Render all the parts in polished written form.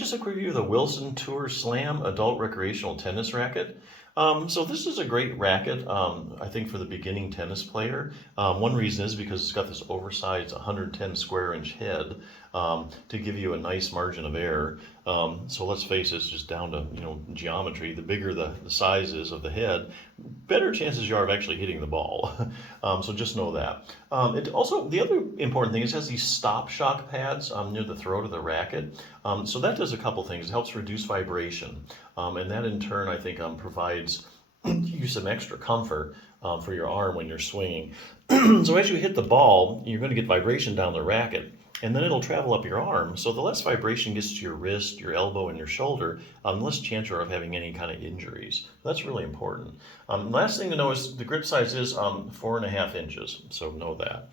just a quick review of the Wilson Tour Slam Adult Recreational Tennis Racket. So this is a great racket, I think, for the beginning tennis player. One reason is because it's got this oversized 110 square inch head to give you a nice margin of error. So let's face it, it's just down to geometry. The bigger the size is of the head, better chances you are of actually hitting the ball. So just know that. The other important thing is it has these stop shock pads near the throat of the racket. So that does a couple things. It helps reduce vibration, and that in turn I think provides you some extra comfort for your arm when you're swinging. So as you hit the ball, you're going to get vibration down the racket, and then it'll travel up your arm. So the less vibration gets to your wrist, your elbow, and your shoulder, the less chance you are of having any kind of injuries. That's really important. Last thing to know is the grip size is 4.5 inches, so know that.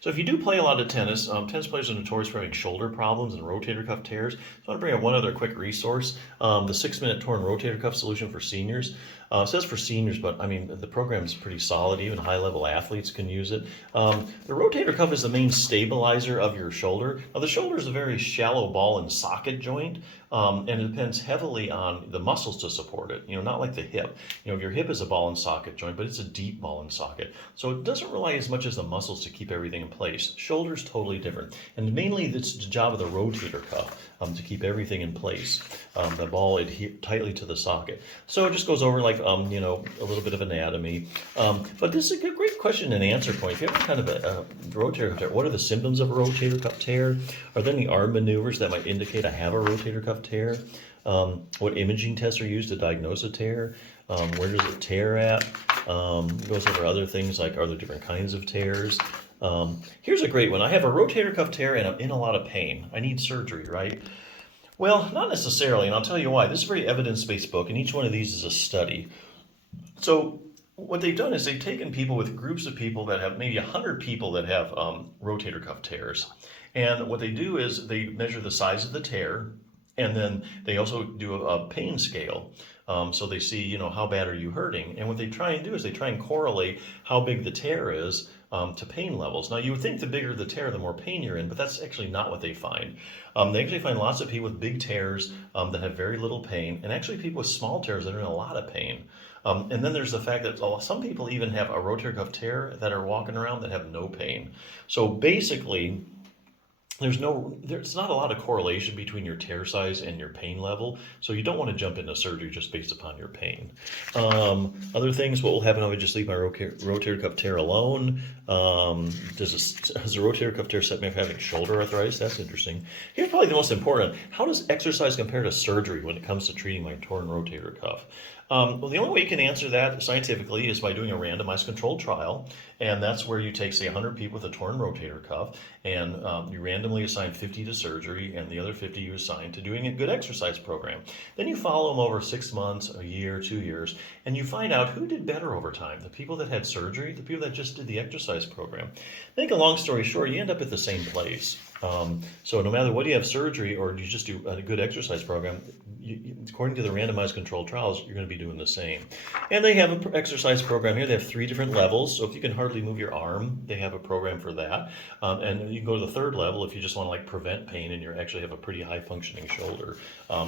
So if you do play a lot of tennis, tennis players are notorious for having shoulder problems and rotator cuff tears. So I want to bring up one other quick resource, the 6-minute torn rotator cuff solution for seniors. It says for seniors, but I mean, the program is pretty solid. Even high-level athletes can use it. The rotator cuff is the main stabilizer of your shoulder. Now, the shoulder is a very shallow ball and socket joint, and it depends heavily on the muscles to support it. Not like the hip. Your hip is a ball and socket joint, but it's a deep ball and socket. So it doesn't rely as much as the muscles to keep everything in place. Shoulder's totally different. And mainly it's the job of the rotator cuff to keep everything in place. The ball adheres tightly to the socket. So it just goes over like, a little bit of anatomy. But this is a great question and answer point. If you have kind of a rotator cuff tear, what are the symptoms of a rotator cuff tear? Are there any arm maneuvers that might indicate I have a rotator cuff tear? What imaging tests are used to diagnose a tear? Where does it tear at? It goes over other things like, are there different kinds of tears? Here's a great one. I have a rotator cuff tear and I'm in a lot of pain. I need surgery, right? Well, not necessarily, and I'll tell you why. This is a very evidence-based book, and each one of these is a study. So what they've done is they've taken people with groups of people that have maybe 100 people that have rotator cuff tears. And what they do is they measure the size of the tear, and then they also do a pain scale. So they see, how bad are you hurting? And what they try and do is they try and correlate how big the tear is to pain levels. Now, you would think the bigger the tear, the more pain you're in, but that's actually not what they find. They actually find lots of people with big tears that have very little pain, and actually people with small tears that are in a lot of pain. And then there's the fact that some people even have a rotator cuff tear that are walking around that have no pain. So basically, there's not a lot of correlation between your tear size and your pain level, so you don't want to jump into surgery just based upon your pain. Other things, what will happen if I just leave my rotator cuff tear alone? Does a rotator cuff tear set me up having shoulder arthritis? That's interesting. Here's probably the most important. How does exercise compare to surgery when it comes to treating my torn rotator cuff? Well, the only way you can answer that scientifically is by doing a randomized controlled trial, and that's where you take, say, 100 people with a torn rotator cuff, and you randomly assign 50 to surgery, and the other 50 you assign to doing a good exercise program. Then you follow them over 6 months, a year, 2 years, and you find out who did better over time, the people that had surgery, the people that just did the exercise program. Make a long story short, you end up at the same place. So no matter whether you have surgery or you just do a good exercise program, according to the randomized controlled trials, you're going to be doing the same. And they have an exercise program here. They have 3 different levels. So if you can hardly move your arm, they have a program for that. And you can go to the 3rd level if you just want to prevent pain and you actually have a pretty high functioning shoulder.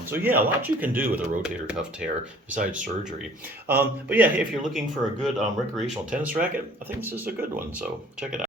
So yeah, a lot you can do with a rotator cuff tear besides surgery. But yeah, hey, if you're looking for a good recreational tennis racket, I think this is a good one. So check it out.